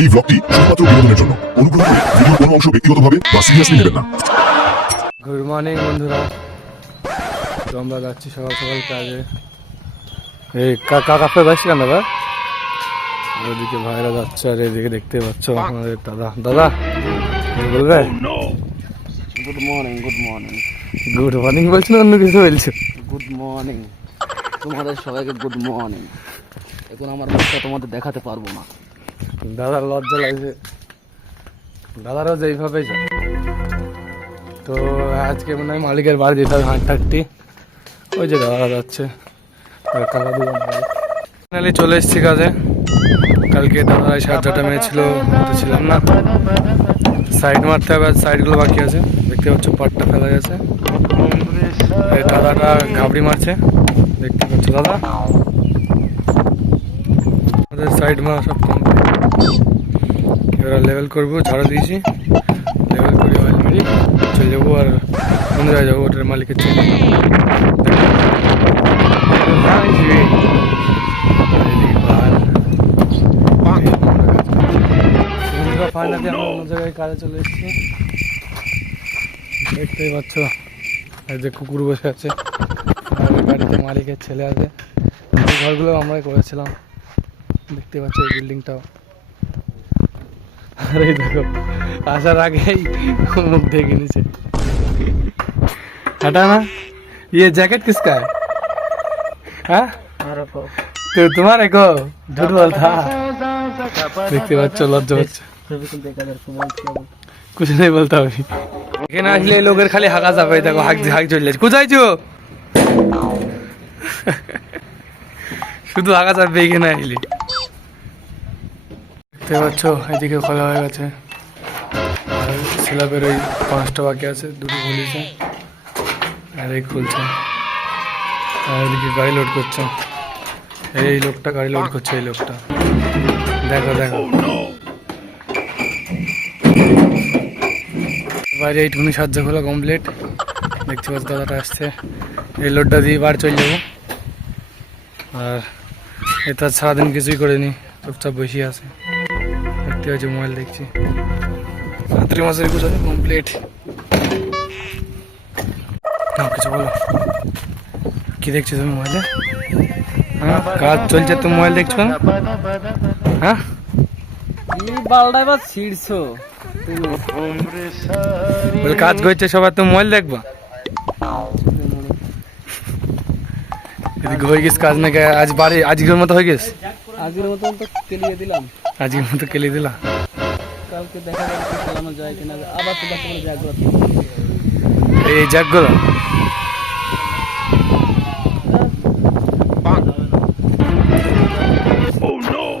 এই ব্লগটি শুধুমাত্র বিনোদনের জন্য। অনুগ্রহ করে ভিডিওর কোনো অংশ ব্যক্তিগতভাবে বা সিরিয়াসলি নেবেন না। গুড মর্নিং বন্ধুরা, তো আমরা যাচ্ছি সকাল সকাল কাজে। এই কাকা যাচ্ছি কেন দাদা? ওদিকে ভাইরা যাচ্ছে আর এদিকে দেখতে পাচ্ছ আমাদের দাদা বলবে গুড মর্নিং। গুড মর্নিং বলছো না অন্য কিছু বলছো? গুড মর্নিং তোমাদের সবাইকে গুড মর্নিং। এখন আমার মুখটা তোমাদের দেখাতে পারবো না। দাদার লজ্জা লাগছে, দাদারও যেইভাবে যায়। তো আজকে মনে হয় মালিকের বাড়ি যেতে হবে হাঁটতে। ওই যে দাদারা যাচ্ছে আর কাকা দুজন ফাইনালি চলে এসেছি কাজে। কালকে দাদা সাহায্যটা মেয়েছিল, তো ছিলাম না। সাইড মারতে হবে, সাইডগুলো বাকি আছে। দেখতে পাচ্ছ পাটটা ফেলা গেছে। এই দাদাটা ঘাবড়ি মারছে, দেখতে পাচ্ছ দাদা। আমাদের সাইড মারা সব কমপ্লিট। এবার লেভেল করবো, ঝাড়া দিয়েছি। লেভেল করে অয়েল মেরি চলে যাবো আর অন্য জায়গায় যাবো, ওটার মালিকের চলে ফাইনালি আমরা অন্য জায়গায় কাজে চলে এসেছি। দেখতেই পাচ্ছ এই যে কুকুর বসে আছে, আর ওই বাড়িতে মালিকের ছেলে আছে। এই ঘরগুলো আমরাই করেছিলাম, দেখতে পাচ্ছ এই বিল্ডিংটাও। আর এই দেখো আসার আগেই মুখ ঢেকে নিছে। हटा ना, ये जैकेट किसका है? हाँ तो तुम्हारे को झूठ बोलता। देखते পাচ্ছ লজ্জা হচ্ছে, कुछ नहीं बोलता अभी। এখানে আসলে লোকের খালি হাঁকা যাবে। দেখো হাঁক চলে যাচ্ছে। কোথায় যাচ্ছো? শুধু হাঁকা যাবে এখানে আসলে। দেখতে পাচ্ছ এদিকে খোলা হয়ে গেছে, আর স্ল্যাবের ওই 5টা বাকি আছে, 2টো খুলেছে আর এই খুলছে। আর এদিকে গাড়ি লোড করছে, এই লোকটা গাড়ি লোড করছে। এই লোকটা দেখো দেখো বাইরে এইটুকুনি সাহায্য খোলা কমপ্লিট। দেখতে পাচ্ছ দাদাটা আসছে, এই লোডটা দিয়ে বাড়ি চলে যাবো। আর এটা সারাদিন কিছুই করেনি, চুপচাপ বসে আছে। দেখতে পাচ্ছি মোবাইল দেখছি। রাত্রি মাসের গুছানো কমপ্লিট। কিছু বলো, কি দেখছো তুমি মোবাইলে? হ্যাঁ কাজ চলছে, তুমি মোবাইল দেখছো না? হ্যাঁ বালটা এবার ছিড়ছো বলে কাজ করছে সবাই, তুমি মোবাইল দেখবা? এদিকে হয়ে গেছে কাজ নাকি আজ বাড়ি? আজকের মতো হয়ে গেছে, আগের মতন তো কেলিয়ে দিলাম। আজকের মতো কেলে দিলা। কালকে দেখা যাবে চালানো যায় কিনা। আবার তো দেখা যাবে জাগ্রত এই জ্যাকগুলো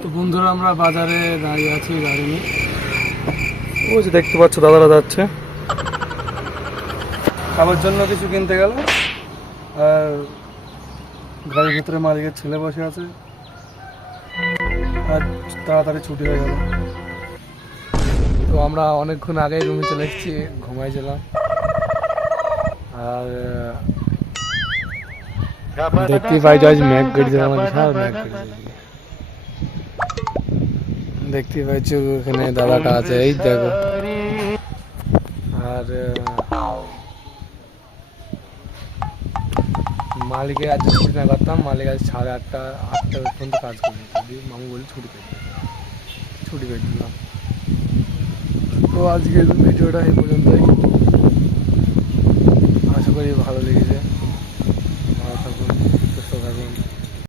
তো বন্ধুরা আমরা বাজারে দাঁড়িয়ে আছি গাড়ি নিয়ে। ও যে দেখতে পাচ্ছ দাদারা যাচ্ছে খাবার জন্য কিছু কিনতে গেল, আর গাড়ির ভিতরে মালিকের ছেলে বসে আছে। আর তাড়াতাড়ি ছুটি হয়ে গেল। তো আমরা অনেকক্ষণ আগেই রুমে চলে এসেছি, ঘুমাইছিলাম। আর দেখতেই পাই আজ ম্যাক গড়ি দিলাম, বিশাল ম্যাক গড়ি দেখতেই পাইছো। এখানে দাদাটা আছে, এই দেখো। আর মালিকে আজ ছুটি না করতাম, মালিক আজ 8:30 8টা পর্যন্ত কাজ করে। যদি মামু বলি ছুটি করে দিলাম। তো আজকের ভিডিওটা এই পর্যন্তই। আশা করি ভালো লেগেছে।